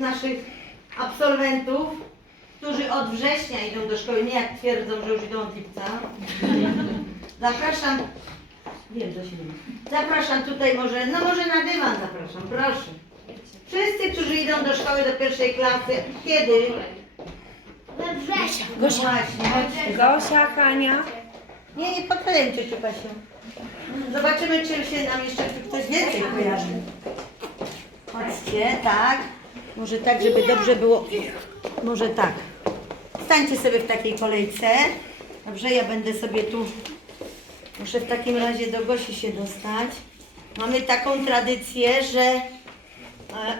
naszych absolwentów, którzy od września idą do szkoły, nie jak twierdzą, że już idą od lipca. Zapraszam, wiem, że się nie Zapraszam tutaj może, no może na dywan zapraszam, proszę. Wszyscy, którzy idą do szkoły do pierwszej klasy, kiedy? We wrześniu. No właśnie, chodźcie. Gosia, Hania. Nie, nie podpalę ciociu Kasiu. Zobaczymy, czy się nam jeszcze ktoś więcej kojarzy. Chodźcie, tak. Może tak, żeby dobrze było. Może tak. Stańcie sobie w takiej kolejce. Dobrze, ja będę sobie tu. Muszę w takim razie do Gosi się dostać. Mamy taką tradycję, że e,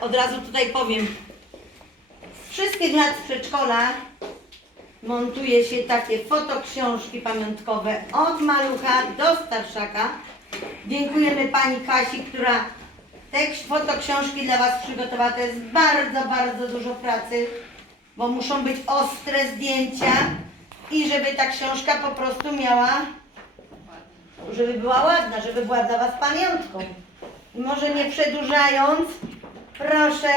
od razu tutaj powiem. Z wszystkich lat z przedszkola montuje się takie fotoksiążki pamiątkowe od malucha do starszaka. Dziękujemy Pani Kasi, która te ks- fotoksiążki dla Was przygotowała. To jest bardzo, bardzo dużo pracy, bo muszą być ostre zdjęcia i żeby ta książka po prostu miała, żeby była ładna, żeby była dla Was pamiątką. I może nie przedłużając, proszę,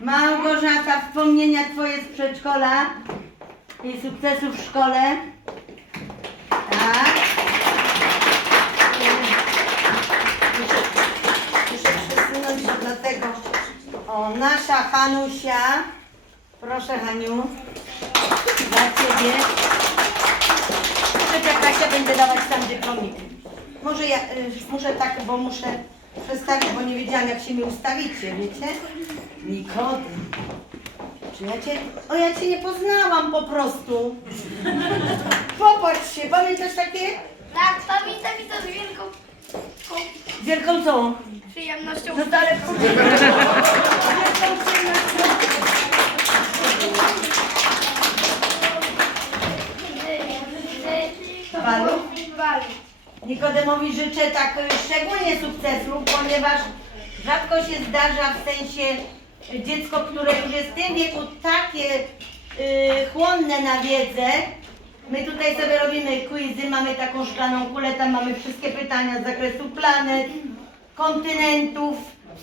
Małgorzata, wspomnienia Twoje z przedszkola i sukcesów w szkole. Tak. Muszę, muszę przesunąć się dlatego. O, nasza Hanusia. Proszę Haniu. Dla Ciebie. Trzecia Kasia będę dawać tam dyplomik. Może ja, y, muszę tak, bo muszę przestawić, bo nie wiedziałam jak się mi ustawicie, wiecie? Nikodem. Czy ja cię... O, ja cię nie poznałam po prostu. Popatrz się, pamiętasz takie? Tak, pamiętam i to z wielką Z wielką co? przyjemnością. No to ale... Balu. Nikodemowi życzę tak y, szczególnie sukcesu, ponieważ rzadko się zdarza w sensie dziecko, które już jest w tym wieku takie y, chłonne na wiedzę. My tutaj sobie robimy quizy, mamy taką szklaną kulę, tam mamy wszystkie pytania z zakresu planet, kontynentów,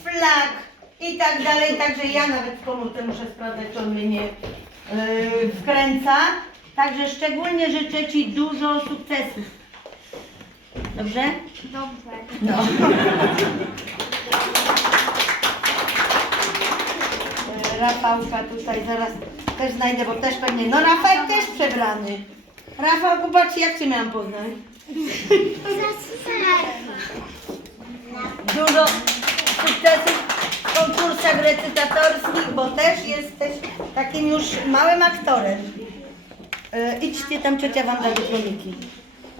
flag i tak dalej. Także ja nawet w komórce muszę sprawdzać, czy on mnie nie y, wkręca. Także szczególnie życzę Ci dużo sukcesów. Dobrze? Dobrze. No. E, Rafałka tutaj zaraz też znajdę, bo też pewnie. No Rafał też przebrany. Rafał, popatrz jak Cię miałam poznać. Dużo sukcesów konkursach recytatorskich, bo też jesteś takim już małym aktorem. E, idźcie tam, ciocia Wam da dyplomiki.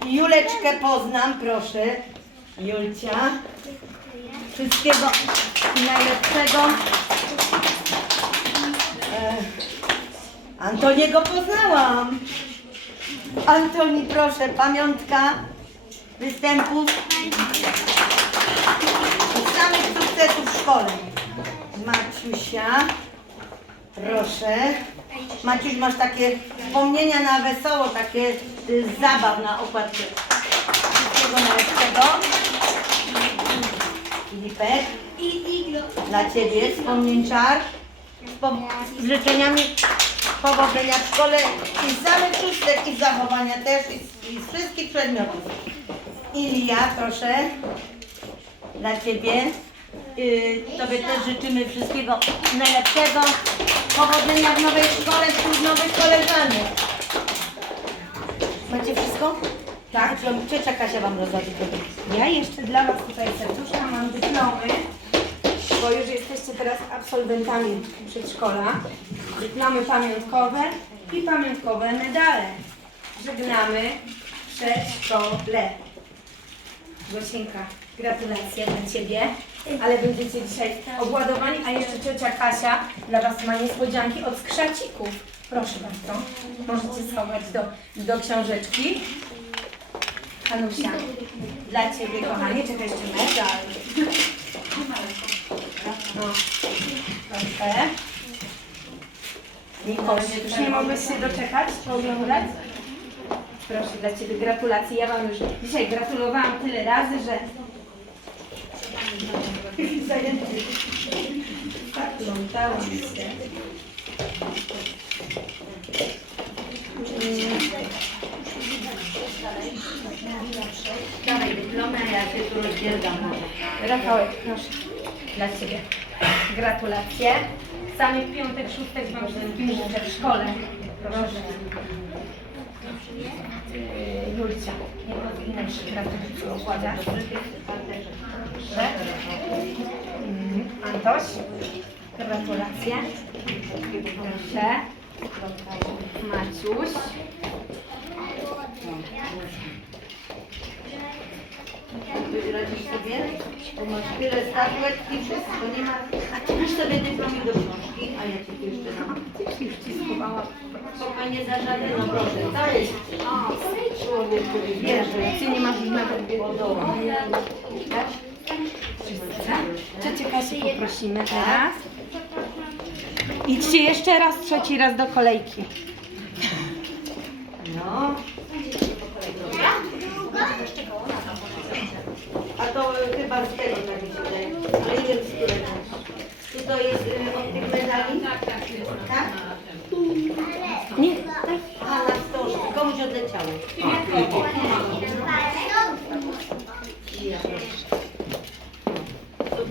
Juleczkę poznam, proszę. Julcia. Wszystkiego najlepszego. E, Antoniego poznałam. Antoni, proszę, pamiątka występów samych sukcesów w szkole. Maciusia, proszę. Maciuś, masz takie wspomnienia na wesoło, takie y, zabaw na okładce. Wszystkiego najlepszego. Filipek, dla Ciebie wspomnień czar. Wspom- z życzeniami powodzenia w szkole i samych szóstek i zachowania też i z, i z wszystkich przedmiotów. Ilia, proszę. Dla Ciebie. Yy, tobie też życzymy wszystkiego najlepszego. Powodzenia w nowej szkole, wśród nowych koleżanek. Macie wszystko? Tak. Ciocia Kasia Wam dyplom. Ja jeszcze dla Was tutaj serduszka mam dyplomy, bo już jesteście teraz absolwentami przedszkola. Dyplomy pamiątkowe i pamiątkowe medale. Żegnamy przedszkole. Gosinka, gratulacje dla Ciebie, ale będziecie dzisiaj obładowani, a jeszcze ciocia Kasia dla Was ma niespodzianki od skrzacików. Proszę bardzo, możecie schować do, do książeczki. Hanusia, dla Ciebie kochanie, czekaj jeszcze medal. No, proszę. Nikoś, już nie mogłeś się doczekać, pooglądać? Proszę dla Ciebie gratulacje. Ja Wam już dzisiaj gratulowałam tyle razy, że Zajęty. Zaplątałam się. Dawaj dyplomy, a ja się tu rozdzielgam może. Rafałek, proszę, dla Ciebie. Gratulacje. Samych piątek, szóstek Wam wszystkim życzę w szkole. Proszę. Yy, Julcia, nie podwinę się prawdę układasz. Dobrze? Mhm. Antoś, gratulacje. Proszę. Maciuś. Ty radzisz sobie? Bo masz tyle statuet i wszystko, nie ma... A ty sobie dyplom do książki, a ja ci jeszcze dam. Już Ci schowałam. Spokojnie za żaden, proszę, to jest człowiek, który wierzy. Ty nie masz nawet Podoba. Ciocię Kasię poprosimy teraz. Idźcie jeszcze raz, trzeci raz do kolejki. No. A to y, chyba z tego tak mi się wydaje. Ale nie wiem z którego. Czy to jest y, od tych medali? Tak, tak. Tak? Nie, A, na wstążce. Komuś odleciało.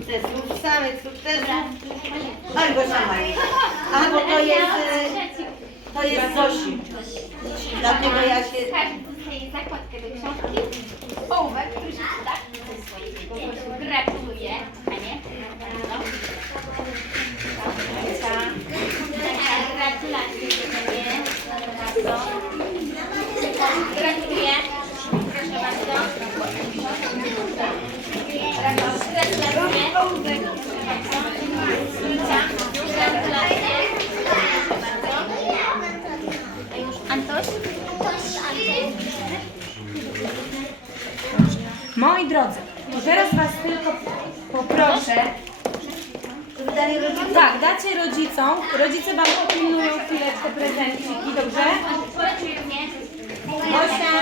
Sukcesów, samych sukcesów. Oj, Gosia ma. A, bo to jest, y, to jest Zosi. Dlatego ja się... Każdy dostaje zakładkę do książki. Ołówek, który się czyta. Gratuluję, kochanie. No. Gratulacje do Ciebie. Bardzo. Gratuluję. Proszę bardzo. Gratulacje. Julcia, Gratulacje. A już Antoś? Moi drodzy, to teraz Was tylko poproszę. Tak, dacie rodzicom. Rodzice Wam popilnują chwileczkę prezenciki, dobrze? Gosia,